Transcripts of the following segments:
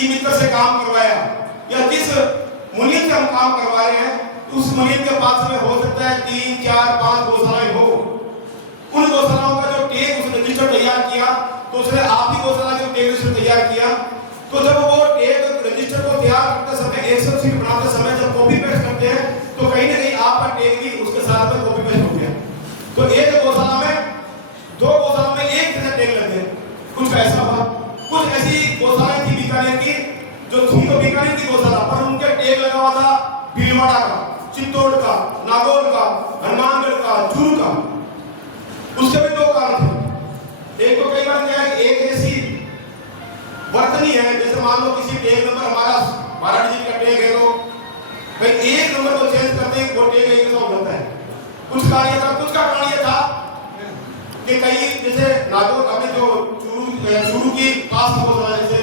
ई मित्र से काम करवाया या जिस मुनीम से हम काम करवा रहे हैं, तो उस मुनीम के पास में हो सकता है 3, 4, 5 गौशालाएं हो। उन गौशालाओं का जो टेग उसने रजिस्टर तैयार किया, तो उसने आप ही गौशाला के टेग रजिस्टर तैयार किया। तो जब वो टेग रजिस्टर को तैयार करते समय, एक्सेल शीट बनाते समय जब कॉपी पेस्ट करते हैं, तो कहीं ना कहीं आपका टेग भी उसके साथ में कॉपी पेस्ट हो गया। तो एक गौशाला में, 2 गौशाला में एक जैसे टेग लगे, कुछ ऐसा हुआ। कुछ ऐसी गौशालाएं थी बीकानेर की, जो थी तो बीकानेर की गौशाला, पर उनके टेग लगा हुआ था भीलवाड़ा का, चित्तौड़ का, नागौर का, हनुमानगढ़ का, चूरू का। उसके भी 2 कारण थे। एक तो कई बार क्या है, एक ऐसी वर्तनी है, जैसे मान लो किसी टेग नंबर हमारा 12 डिजिट का टेग है, तो भाई एक नंबर को चेंज करते हैं, वो टेग एक जैसा होता है। कुछ कारण था, कुछ का कारण ये था कि कई जैसे नागौर हमें जो चूरू की पास में गौशाला, जैसे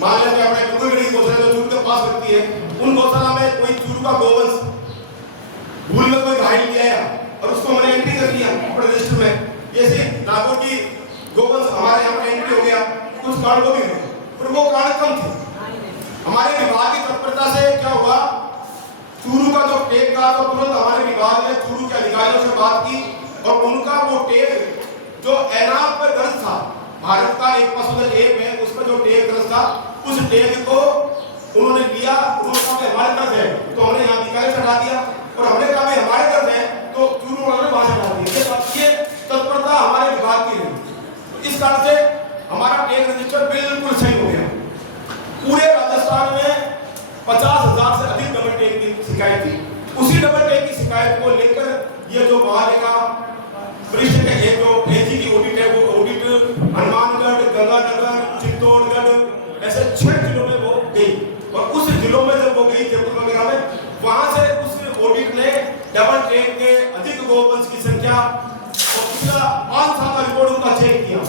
मान लें कि अपने कुंभलगढ़ की गौशाला जो चूरू के पास लगती है, उन गौशाला में कोई चूरू का गोवंश भूल में कोई घायल ले आया और उसको मैंने एंट्री कर दिया अपने रजिस्टर में। जैसे नागौर की गोवंश हमारे यहाँ पर एंट्री हो गया, कुछ कारण को भी है, पर वो कारण कम थे। हमारे विभाग की तत्परता से क्या हुआ, चूरू का जो टेग था, तो तुरंत हमारे विभाग ने चूरू के अधिकारियों से बात की और उनका वो टेग जो एनाम पर दर्ज था, भारत का एक पशुधन ऐप है, उस पर जो टेग दर्ज था, उस टेग को उन्होंने लिया। उन्होंने कहा कि हमारे दर्ज है, तो हमने यहाँ बीकानेर से हटा दिया, और हमने कहा हमारे दर्ज है, तो चूरू वालों ने वहां से हटा दिया। ये तत्परता हमारे विभाग की है। इस कारण से हमारा टेग रजिस्टर बिल्कुल सही हो गया। पूरे राजस्थान में 50,000 से अधिक डबल टेग की शिकायत थी। उसी डबल टेग की शिकायत को लेकर ये जो महालेखा वरिष्ठ के एक जो एजी की ऑडिट है, वो ऑडिट हनुमानगढ़, गंगानगर, चित्तौड़गढ़ ऐसे 6 जिलों में वो गई। और उस जिलों में जब वो गई जयपुर वगैरह में, वहां से उस ऑडिट ने डबल टेग के अधिक गोवंश की संख्या और पिछला 5 साल का रिकॉर्ड उनका चेक किया।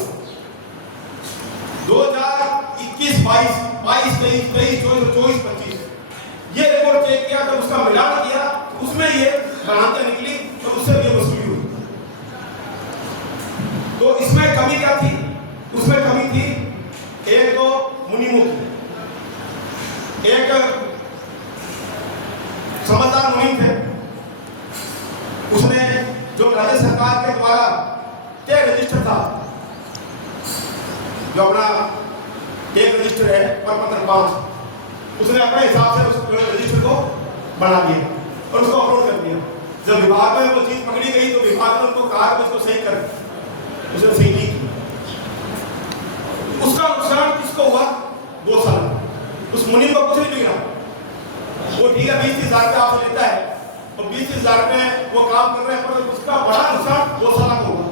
2021, 22, 23, 24, 25 ये रिकॉर्ड चेक किया, तब उसका मिलान किया, उसमें ये भ्रांतियां निकली और उससे ये वसूली हुई। तो इसमें कमी क्या थी? उसमें कमी थी एक तो मुनीमों की, एक समझदार मुनीम थे, उसने जो राज्य सरकार के द्वारा टेग रजिस्टर था, जो अपना टेग रजिस्टर है प्रपत्र 5, उसने अपने हिसाब से उस रजिस्टर को बना दिया और उसको अपलोड कर दिया। जब विभाग में वो चीज पकड़ी गई, तो विभाग ने उनको कहा कि इसको सही कर, उसने सही नहीं की। उसका नुकसान किसको हुआ? गौशाला। उस मुनीम को कुछ नहीं बिगड़ा। वो ठीक है 20-30 हजार रुपये आपसे लेता है, और 20-30 हजार रुपये वो काम कर रहे हैं, पर उसका बड़ा नुकसान गौशाला को हुआ।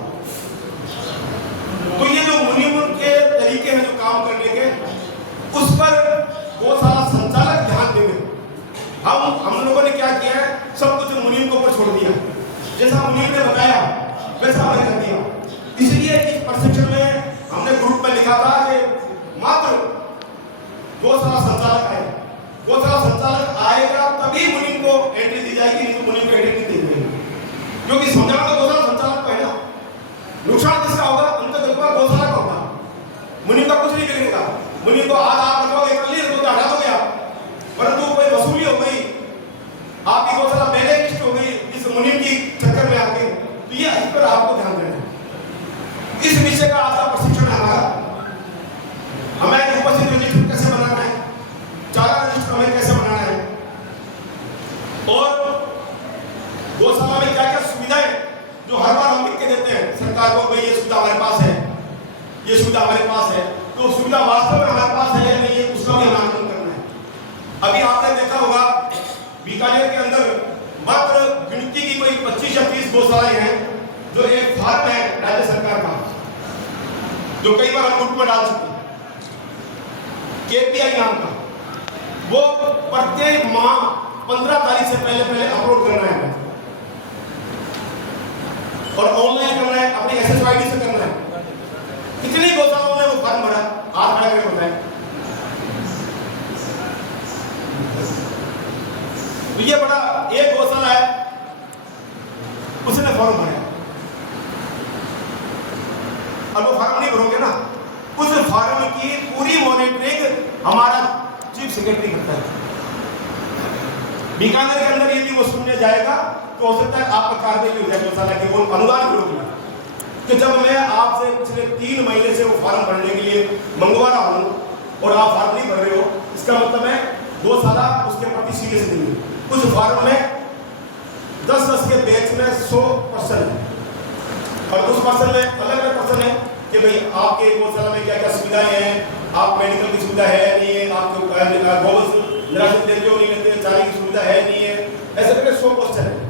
तो ये जो मुनीम के तरीके हैं जो काम करने के, उस पर गौशाला संचालक ध्यान देंगे। हम लोगों ने क्या किया है, सब कुछ मुनीम को ऊपर छोड़ दिया। जैसा मुनीम ने बताया वैसा हमने कर दिया। इसलिए इस प्रशिक्षण में हमने ग्रुप में लिखा था कि मात्र गौशाला संचालक है, गौशाला संचालक आएगा तभी मुनीम को एंट्री दी जाएगी, नहीं तो मुनीम को एंट्री नहीं दी जाएगी। क्योंकि समझाना तो गौशाला संचालक का है ना। नुकसान किसका होगा? उनका जज्बा गौशाला का होगा, मुनीम का कुछ नहीं करेगा। मुनीम को आज आप रखोगे, कल नहीं रखोगे, हटा दोगे आप, परंतु कोई वसूली हो गई, आपकी गौशाला पहले किस्त हो गई इस मुनीम की चक्कर में आके, तो ये इस पर आपको ध्यान देना है। इस विषय का आज का प्रशिक्षण है हमारा। हमें उपस्थित रजिस्टर कैसे बनाना है, चारा रजिस्टर हमें कैसे बनाना है, और गौशाला में क्या क्या सुविधाएं जो हर बार हम लिख के देते हैं सरकार को, भाई ये सुविधा हमारे पास है, ये सुविधा हमारे पास है, तो सुविधा वास्तव में हमारे पास है या नहीं है, उसका भी आकलन करना है। अभी आपने देखा होगा बीकानेर के अंदर मात्र गिनती की कोई 25 या 30 गौशालाएं हैं, जो एक फार्म है राज्य सरकार का, जो कई बार हम ग्रुप में डाल चुके हैं, केपीआई नाम का। वो प्रत्येक माह 15 तारीख से पहले अपलोड करना है और ऑनलाइन करना है, अपनी SSID से करना है। कितनी गौशालाओं ने वो फॉर्म भरा, हाथ खड़ा करके बताएं। तो ये बड़ा एक गौशाला है, उसने फॉर्म भरा, अब वो फॉर्म नहीं भरोगे ना, उस फॉर्म की पूरी मॉनिटरिंग हमारा चीफ सेक्रेटरी करता है। बीकानेर के अंदर यदि वो सुनने जाएगा तो हो सकता है आपका कार्रवाई हो जाए गौशाला की वो अनुदान भी रोक लिया। कि जब मैं आपसे पिछले 3 महीने से वो फार्म भरने के लिए मंगवा रहा हूँ और आप फार्म नहीं भर रहे हो, इसका मतलब है गौशाला उसके प्रति सीरियस नहीं है। कुछ फार्म में 10-10 के बैच में 100% है और कुछ पर्सन में अलग अलग पर्सन है कि भाई आपके गौशाला में क्या क्या सुविधाएं हैं, आप मेडिकल की सुविधा है नहीं है, आपको गोवंश निराश्रित देते हो नहीं लेते, चारे की सुविधा है नहीं है, ऐसे करके 100 क्वेश्चन है।